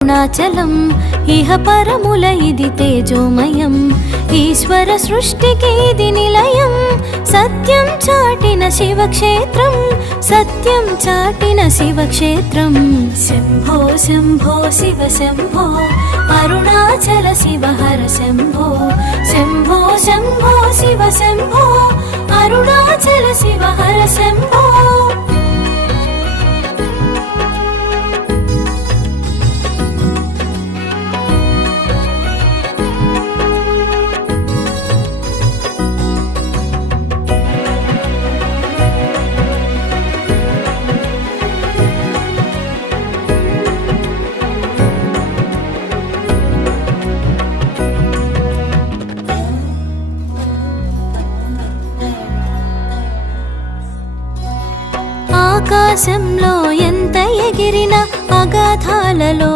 అరుణాచలం ఇహ పరముల ఇది తేజోమయం, ఈశ్వర సృష్టికి ఇది నిలయం. సత్యం చాటిన శివక్షేత్రం, సత్యం చాటిన శివక్షేత్రం. శంభో శంభో శివ శంభో, అరుణాచల శివ హర శంభో. శంభో శంభో శివ శంభో, అరుణాచల శివ హర శంభో. ఆకాశంలో ఎంత ఎగిరినా, అగాధాలలో